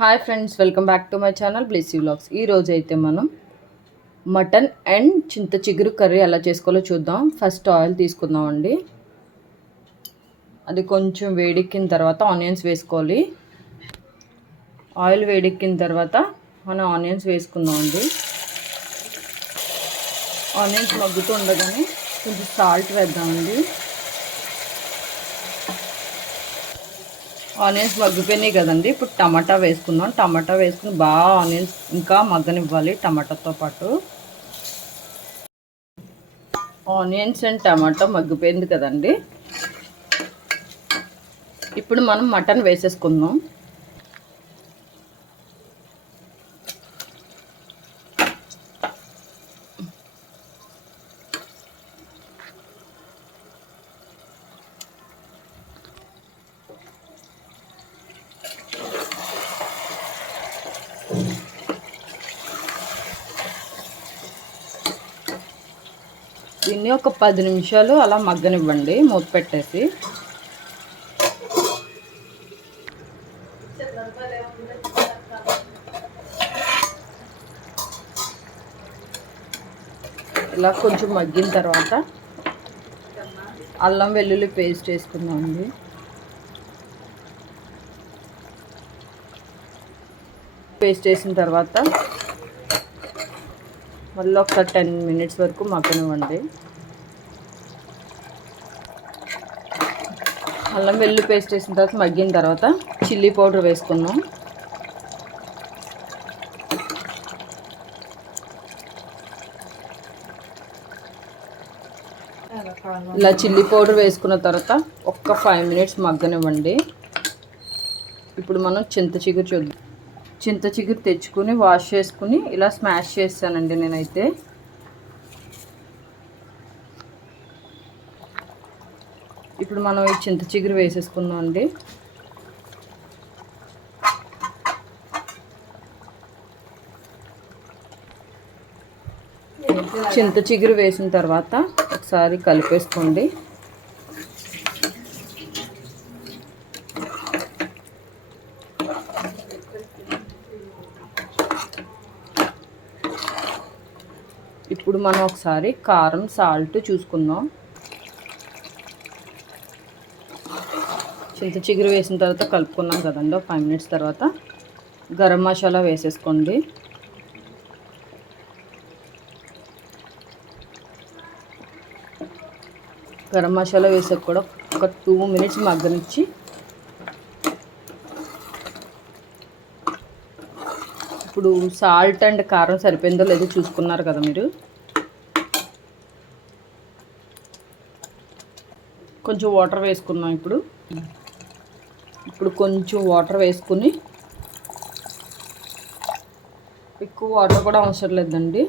Hi friends welcome back to my channel bless you ఈ రోజు అయితే మనం మటన్ అండ్ చింత చిగురు కర్రీ ఎలా చేసుకోవాలో చూద్దాం. ఫస్ట్ ఆయిల్ తీసుకుందామండి. అది కొంచెం వేడెక్కిన తర్వాత ఆనియన్స్ వేసుకోవాలి. ఆయిల్ వేడెక్కిన తర్వాత మనం ఆనియన్స్ వేసుకుందామండి. ఆనియన్స్ మగ్గుతూ ఉండగానే కొంచెం సాల్ట్ వేద్దామండి. ఆనియన్స్ మగ్గిపోయినాయి కదండి. ఇప్పుడు టమాటా వేసుకుందాం. టమాటా వేసుకుని బాగా ఆనియన్స్ ఇంకా మగ్గనివ్వాలి టమాటాతో పాటు. ఆనియన్స్ అండ్ టమాటా మగ్గిపోయింది కదండి. ఇప్పుడు మనం మటన్ వేసేసుకుందాం. దీన్ని ఒక పది నిమిషాలు అలా మగ్గనివ్వండి మూత పెట్టేసి. ఇలా కొంచెం మగ్గిన తర్వాత అల్లం వెల్లుల్లి పేస్ట్ వేసుకుందామండి. పేస్ట్ వేసిన తర్వాత మళ్ళీ ఒక టెన్ మినిట్స్ వరకు మగ్గనివ్వండి అల్లం వెల్లు పేస్ట్ వేసిన తర్వాత మగ్గిన తర్వాత చిల్లీ పౌడర్ వేసుకుందాం. ఇలా చిల్లీ పౌడర్ వేసుకున్న తర్వాత ఒక్క ఫైవ్ మినిట్స్ మగ్గనివ్వండి. ఇప్పుడు మనం చింత చిగురు చూద్దాం. చింత చిగురు తెచ్చుకుని వాష్ చేసుకుని ఇలా స్మాష్ చేస్తానండి నేనైతే. ఇప్పుడు మనం ఈ చింత చిగురు వేసేసుకుందాం అండి. చింత చిగురు వేసిన తర్వాత ఒకసారి కలిపేసుకోండి. ఇప్పుడు మనం ఒకసారి కారం సాల్ట్ చూసుకుందాం. చింత చిగురు వేసిన తర్వాత కలుపుకున్నాం కదండి ఒక ఫైవ్ మినిట్స్ తర్వాత. గరం మసాలా వేసేసుకోండి. గరం మసాలా వేసాక కూడా ఒక టూ మినిట్స్ మగ్గనిచ్చి ఇప్పుడు సాల్ట్ అండ్ కారం సరిపోయిందో లేదో చూసుకున్నారు కదా మీరు. కొంచెం వాటర్ వేసుకున్నాం ఇప్పుడు. ఇప్పుడు కొంచెం వాటర్ వేసుకుని ఎక్కువ వాటర్ కూడా అవసరం లేదండి.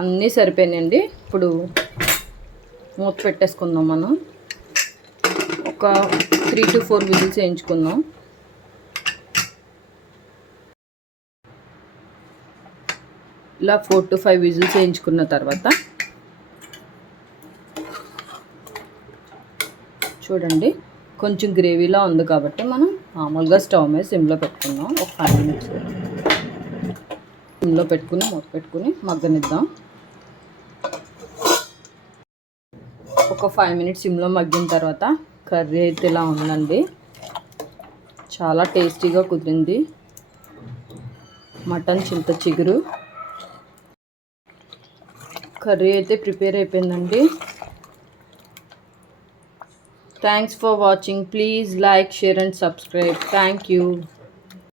అన్నీ సరిపోయినాయండి. ఇప్పుడు మూత పెట్టేసుకుందాం మనం. ఒక త్రీ టు ఫోర్ విజిల్స్ వేయించుకుందాం. ఇలా ఫోర్ టు ఫైవ్ విజిల్స్ వేయించుకున్న తర్వాత చూడండి కొంచెం గ్రేవీలా ఉంది కాబట్టి మనం మామూలుగా స్టవ్ మీద సిమ్లో పెట్టుకుందాం. ఒక ఫైవ్ మినిట్స్ సిమ్లో పెట్టుకుని మూత పెట్టుకుని మగ్గనిద్దాం. ఒక ఫైవ్ మినిట్స్ సిమ్లో మగ్గిన తర్వాత కర్రీ అయితే ఇలా ఉందండి. చాలా టేస్టీగా కుదిరింది. మటన్ చింత చిగురు. కర్రీ అయితే ప్రిపేర్ అయిపోయిందండి. Thanks for watching please like share and subscribe thank you